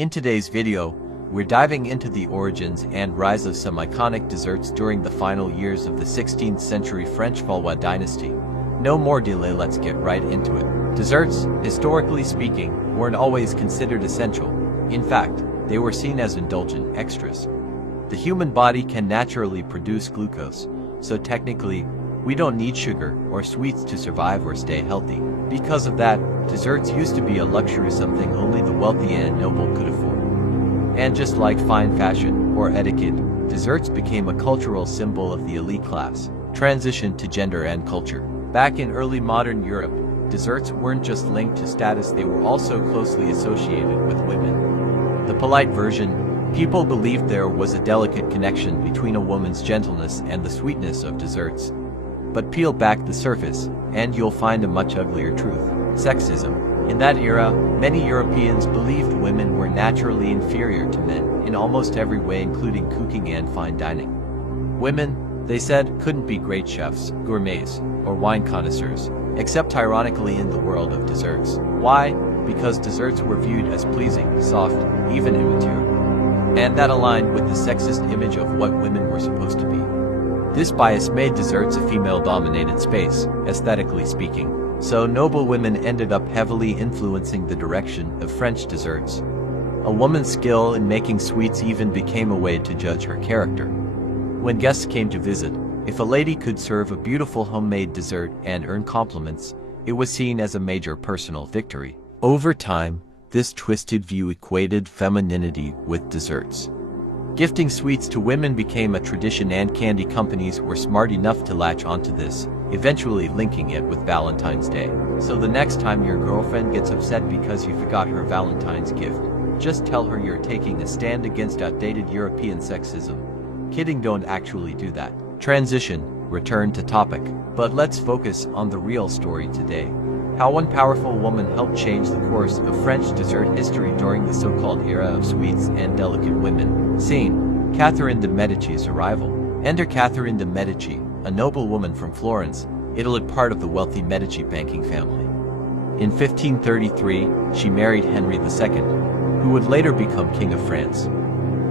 In today's video, we're diving into the origins and rise of some iconic desserts during the final years of the 16th century French Valois dynasty. No more delay, let's get right into it. Desserts, historically speaking, weren't always considered essential. In fact, they were seen as indulgent extras. The human body can naturally produce glucose, so technically, we don't need sugar or sweets to survive or stay healthy. Because of that, desserts used to be a luxury, something only the wealthy and noble could afford. And just like fine fashion or etiquette, desserts became a cultural symbol of the elite class, transitioned to gender and culture. Back in early modern Europe, desserts weren't just linked to status, they were also closely associated with women. The polite version: people believed there was a delicate connection between a woman's gentleness and the sweetness of desserts. But peel back the surface, and you'll find a much uglier truth: sexism. In that era, many Europeans believed women were naturally inferior to men in almost every way, including cooking and fine dining. Women, they said, couldn't be great chefs, gourmets, or wine connoisseurs, except ironically in the world of desserts. Why? Because desserts were viewed as pleasing, soft, even immature. And that aligned with the sexist image of what women were supposed to be. This bias made desserts a female-dominated space, aesthetically speaking, so noble women ended up heavily influencing the direction of French desserts. A woman's skill in making sweets even became a way to judge her character. When guests came to visit, if a lady could serve a beautiful homemade dessert and earn compliments, it was seen as a major personal victory. Over time, this twisted view equated femininity with desserts. Gifting sweets to women became a tradition, and candy companies were smart enough to latch onto this, eventually linking it with Valentine's Day. So the next time your girlfriend gets upset because you forgot her Valentine's gift, just tell her you're taking a stand against outdated European sexism. Kidding, don't actually do that. Transition, return to topic. But let's focus on the real story today. How one powerful woman helped change the course of French dessert history during the so-called era of sweets and delicate women. Scene: Catherine de Medici's arrival. Enter Catherine de Medici, a noble woman from Florence, Italy, part of the wealthy Medici banking family. In 1533, she married Henry II, who would later become King of France.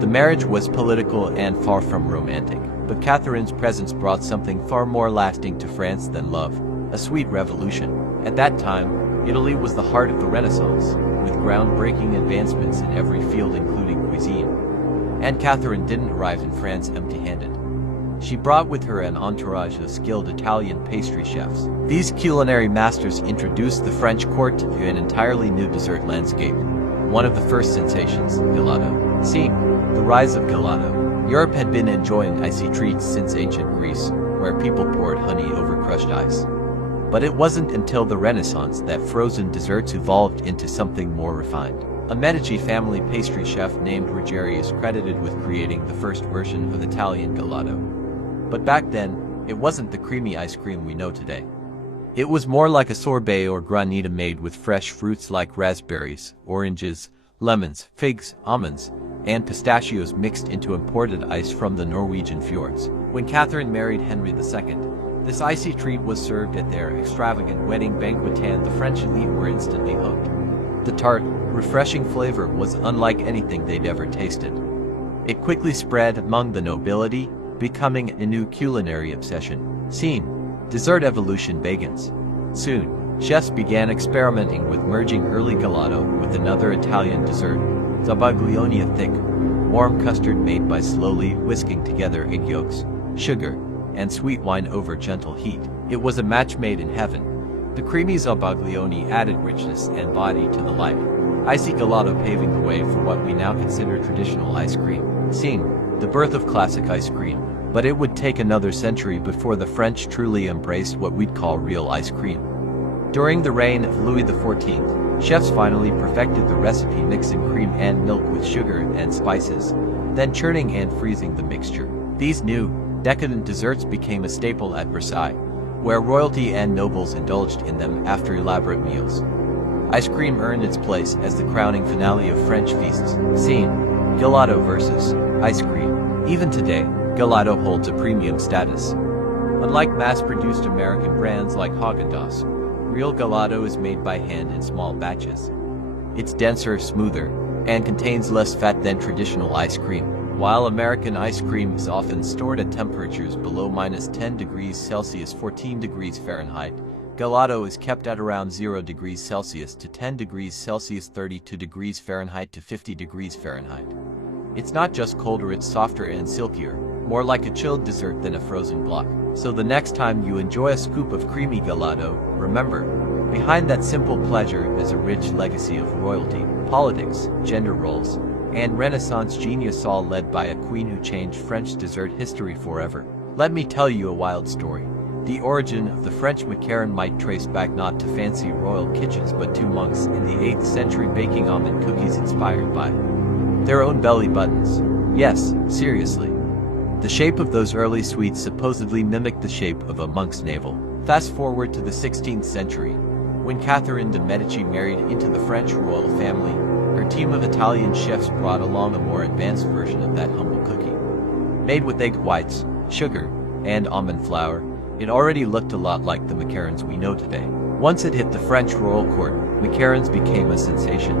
The marriage was political and far from romantic, but Catherine's presence brought something far more lasting to France than love: a sweet revolution. At that time, Italy was the heart of the Renaissance, with groundbreaking advancements in every field including cuisine. And Catherine didn't arrive in France empty-handed. She brought with her an entourage of skilled Italian pastry chefs. These culinary masters introduced the French court to an entirely new dessert landscape. One of the first sensations, gelato. Scene: the rise of gelato. Europe had been enjoying icy treats since ancient Greece, where people poured honey over crushed ice. But it wasn't until the Renaissance that frozen desserts evolved into something more refined. A Medici family pastry chef named Ruggieri is credited with creating the first version of Italian gelato. But back then, it wasn't the creamy ice cream we know today. It was more like a sorbet or granita made with fresh fruits like raspberries, oranges, lemons, figs, almonds, and pistachios mixed into imported ice from the Norwegian fjords. When Catherine married Henry II, this icy treat was served at their extravagant wedding banquet, and the French elite were instantly hooked. The tart, refreshing flavor was unlike anything they'd ever tasted. It quickly spread among the nobility, becoming a new culinary obsession. Scene: dessert evolution begins. Soon, chefs began experimenting with merging early gelato with another Italian dessert, zabaglione, a thick, warm custard made by slowly whisking together egg yolks, sugar, and sweet wine over gentle heat. It was a match made in heaven. The creamy zabaglione added richness and body to the light. Icy gelato paving the way for what we now consider traditional ice cream. Scene: the birth of classic ice cream. But it would take another century before the French truly embraced what we'd call real ice cream. During the reign of Louis XIV, chefs finally perfected the recipe, mixing cream and milk with sugar and spices, then churning and freezing the mixture. These new, decadent desserts became a staple at Versailles, where royalty and nobles indulged in them after elaborate meals. Ice cream earned its place as the crowning finale of French feasts. Scene: gelato versus ice cream. Even today, gelato holds a premium status. Unlike mass-produced American brands like Haagen-Dazs, real gelato is made by hand in small batches. It's denser, smoother, and contains less fat than traditional ice cream. While American ice cream is often stored at temperatures below -10 degrees Celsius 14 degrees Fahrenheit, gelato is kept at around 0 degrees Celsius to 10 degrees Celsius 32 degrees Fahrenheit to 50 degrees Fahrenheit. It's not just colder, it's softer and silkier, more like a chilled dessert than a frozen block. So the next time you enjoy a scoop of creamy gelato, remember, behind that simple pleasure is a rich legacy of royalty, politics, gender roles, and Renaissance genius, all led by a queen who changed French dessert history forever. Let me tell you a wild story. The origin of the French macaron might trace back not to fancy royal kitchens but to monks in the 8th century baking almond cookies inspired by their own belly buttons. Yes, seriously. The shape of those early sweets supposedly mimicked the shape of a monk's navel. Fast forward to the 16th century, when Catherine de Medici married into the French royal family. Her team of Italian chefs brought along a more advanced version of that humble cookie. Made with egg whites, sugar, and almond flour, it already looked a lot like the macarons we know today. Once it hit the French royal court, macarons became a sensation.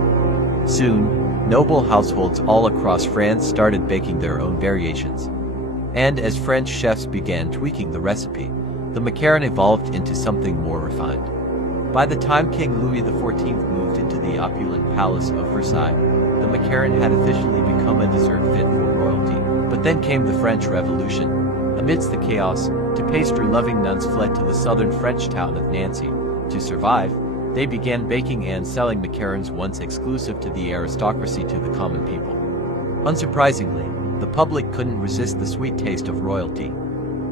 Soon, noble households all across France started baking their own variations. And as French chefs began tweaking the recipe, the macaron evolved into something more refined. By the time King Louis XIV moved into the opulent palace of Versailles, the macaron had officially become a dessert fit for royalty. But then came the French Revolution. Amidst the chaos, two pastry-loving nuns fled to the southern French town of Nancy. To survive, they began baking and selling macarons, once exclusive to the aristocracy, to the common people. Unsurprisingly, the public couldn't resist the sweet taste of royalty.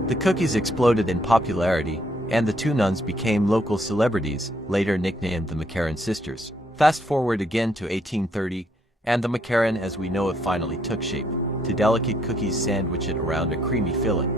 The cookies exploded in popularity, and the two nuns became local celebrities, later nicknamed the Macaron sisters. Fast forward again to 1830, and the macaron as we know it finally took shape. Two delicate cookies sandwiched around a creamy filling.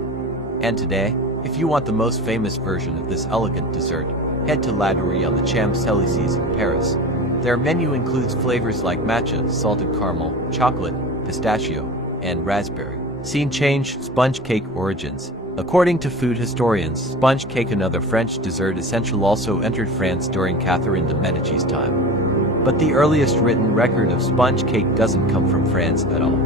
And today, if you want the most famous version of this elegant dessert, head to La Doury on the Champs-Élysées in Paris. Their menu includes flavors like matcha, salted caramel, chocolate, pistachio, and raspberry. Scene change, sponge cake origins. According to food historians, sponge cake, another French dessert essential, also entered France during Catherine de Medici's time. But the earliest written record of sponge cake doesn't come from France at all.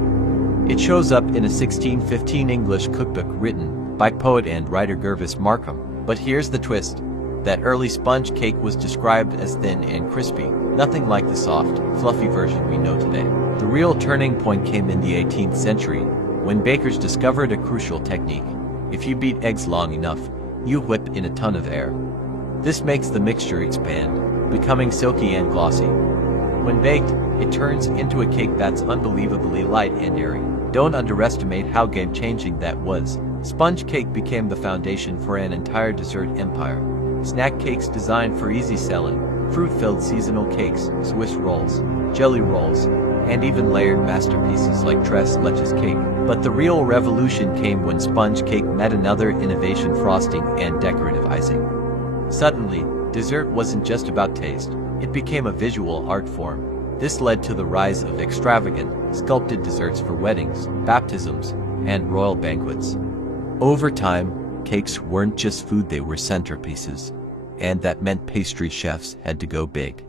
It shows up in a 1615 English cookbook written by poet and writer Gervais Markham. But here's the twist. That early sponge cake was described as thin and crispy, nothing like the soft, fluffy version we know today. The real turning point came in the 18th century, when bakers discovered a crucial technique. If you beat eggs long enough, you whip in a ton of air. This makes the mixture expand, becoming silky and glossy. When baked, it turns into a cake that's unbelievably light and airy. Don't underestimate how game-changing that was. Sponge cake became the foundation for an entire dessert empire. Snack cakes designed for easy selling, fruit-filled seasonal cakes, Swiss rolls, jelly rolls, and even layered masterpieces like tres leches cake. But the real revolution came when sponge cake met another innovation: frosting and decorative icing. Suddenly, dessert wasn't just about taste, it became a visual art form. This led to the rise of extravagant, sculpted desserts for weddings, baptisms, and royal banquets. Over time, cakes weren't just food, they were centerpieces, and that meant pastry chefs had to go big.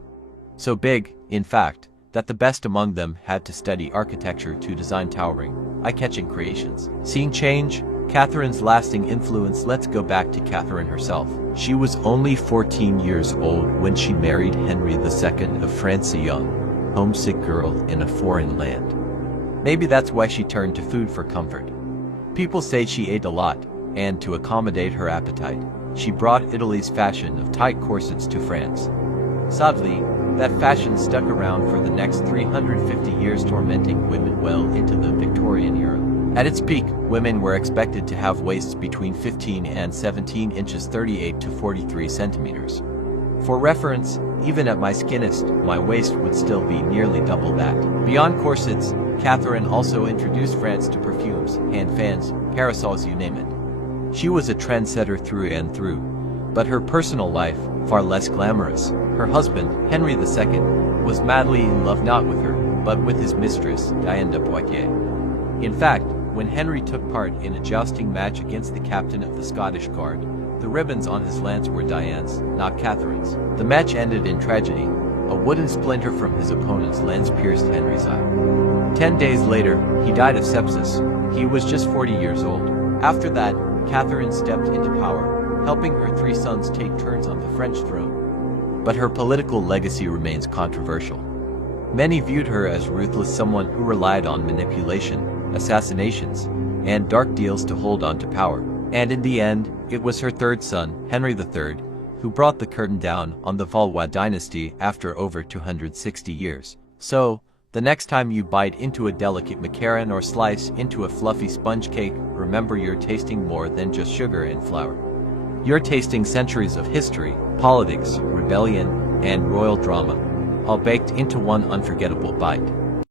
So big, in fact, that the best among them had to study architecture to design towering, eye-catching creations. Scene change, Catherine's lasting influence. Let's go back to Catherine herself. She was only 14 years old when she married Henry II of France, a young, homesick girl in a foreign land. Maybe that's why she turned to food for comfort. People say she ate a lot, and to accommodate her appetite, she brought Italy's fashion of tight corsets to France. Sadly, that fashion stuck around for the next 350 years, tormenting women well into the Victorian era. At its peak, women were expected to have waists between 15 and 17 inches, 38 to 43 centimeters. For reference, even at my skinniest, my waist would still be nearly double that. Beyond corsets, Catherine also introduced France to perfumes, hand fans, parasols, you name it. She was a trendsetter through and through, but her personal life, far less glamorous. Her husband, Henry II, was madly in love not with her, but with his mistress, Diane de Poitiers. In fact, when Henry took part in a jousting match against the captain of the Scottish Guard, the ribbons on his lance were Diane's, not Catherine's. The match ended in tragedy, A wooden splinter from his opponent's lance pierced Henry's eye. 10 days later, he died of sepsis. He was just 40 years old. After that, Catherine stepped into power, helping her 3 sons take turns on the French throne. But her political legacy remains controversial. Many viewed her as ruthless, someone who relied on manipulation, assassinations, and dark deals to hold on to power. And in the end, it was her 3rd son, Henry III, who brought the curtain down on the Valois dynasty after over 260 years. So, the next time you bite into a delicate macaron or slice into a fluffy sponge cake, remember you're tasting more than just sugar and flour. You're tasting centuries of history, politics, rebellion, and royal drama, all baked into one unforgettable bite.